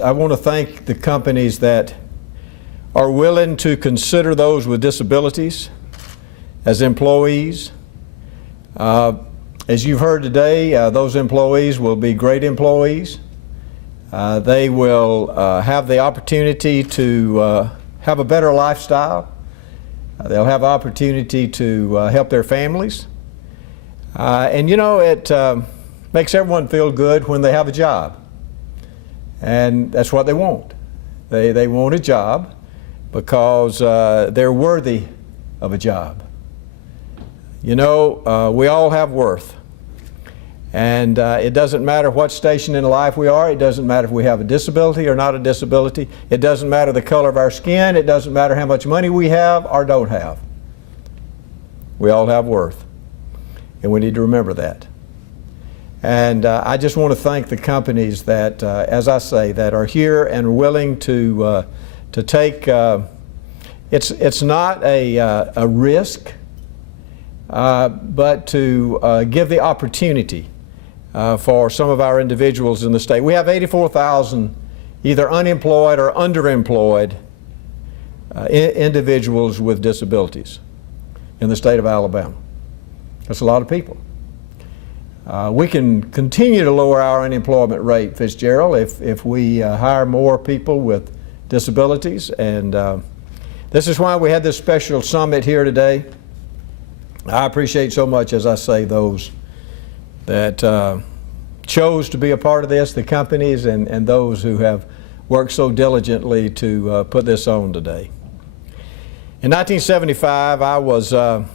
I want to thank the companies that are willing to consider those with disabilities as employees. As you've heard today, those employees will be great employees. They will have the opportunity to have a better lifestyle. They'll have opportunity to help their families. And you know, it makes everyone feel good when they have a job. And that's what they want. They want a job because they're worthy of a job. You know, we all have worth. And it doesn't matter what station in life we are. It doesn't matter if we have a disability or not a disability. It doesn't matter the color of our skin. It doesn't matter how much money we have or don't have. We all have worth. And we need to remember that. And I just want to thank the companies that, as I say, that are here and are willing to take, it's not a risk, but to give the opportunity for some of our individuals in the state. We have 84,000 either unemployed or underemployed individuals with disabilities in the state of Alabama. That's a lot of people. We can continue to lower our unemployment rate, Fitzgerald, if we hire more people with disabilities. And this is why we had this special summit here today. I appreciate so much, as I say, those that chose to be a part of this, the companies, and those who have worked so diligently to put this on today. In 1975, I was a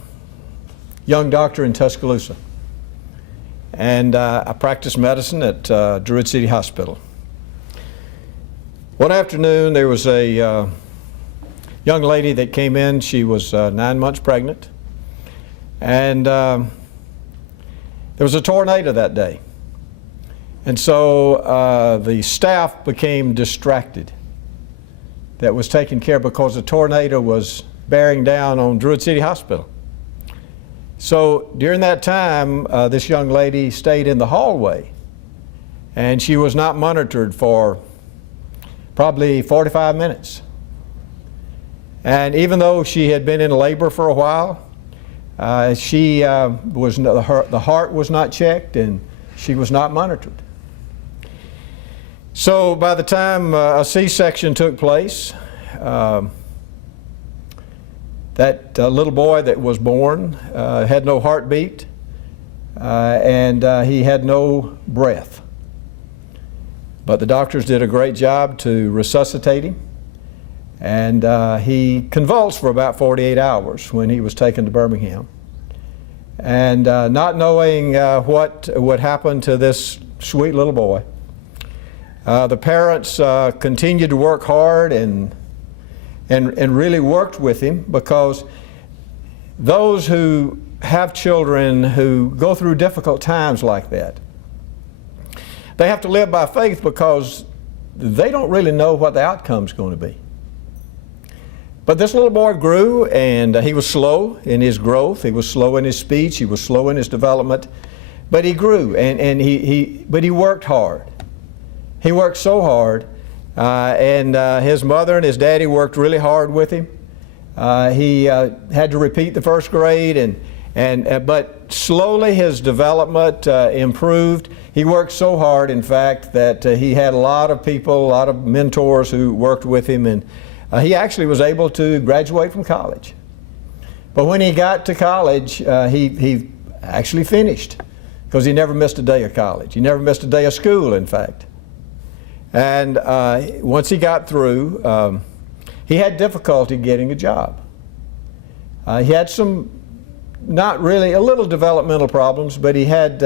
young doctor in Tuscaloosa. And I practiced medicine at Druid City Hospital. One afternoon, there was a young lady that came in. She was 9 months pregnant. And there was a tornado that day. And so the staff became distracted that was taking care because the tornado was bearing down on Druid City Hospital. So during that time, this young lady stayed in the hallway, and she was not monitored for probably 45 minutes. And even though she had been in labor for a while, the heart was not checked and she was not monitored. So by the time a C-section took place, that little boy that was born had no heartbeat and he had no breath. But the doctors did a great job to resuscitate him, and he convulsed for about 48 hours when he was taken to Birmingham. And not knowing what would happen to this sweet little boy, the parents continued to work hard and really worked with him, because those who have children who go through difficult times like that, they have to live by faith because they don't really know what the outcome's going to be. But this little boy grew, and he was slow in his growth, he was slow in his speech, he was slow in his development, but he grew, and but he worked hard. He worked so hard. And his mother and his daddy worked really hard with him. He had to repeat the first grade, but slowly his development improved. He worked so hard, in fact, that he had a lot of people, a lot of mentors who worked with him, and he actually was able to graduate from college. But when he got to college, he actually finished, because he never missed a day of college. He never missed a day of school, in fact. And once he got through, he had difficulty getting a job. He had some, not really, a little developmental problems, but he had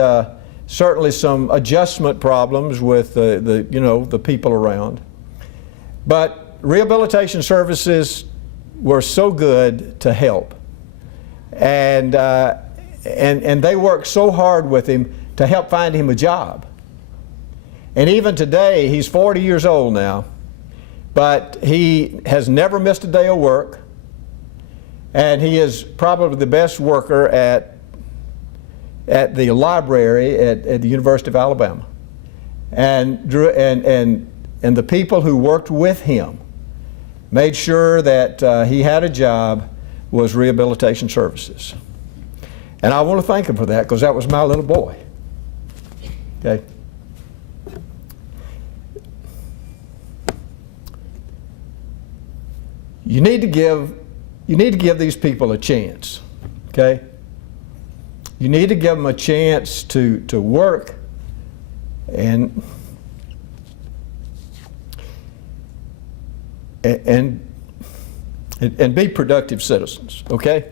certainly some adjustment problems with the people around. But rehabilitation services were so good to help, and they worked so hard with him to help find him a job. And even today, he's 40 years old now, but he has never missed a day of work, and he is probably the best worker at the library at the University of Alabama. And and the people who worked with him made sure that he had a job was rehabilitation services. And I want to thank him for that, because that was my little boy. Okay? You need to give these people a chance. Okay? You need to give them a chance to work and be productive citizens. Okay?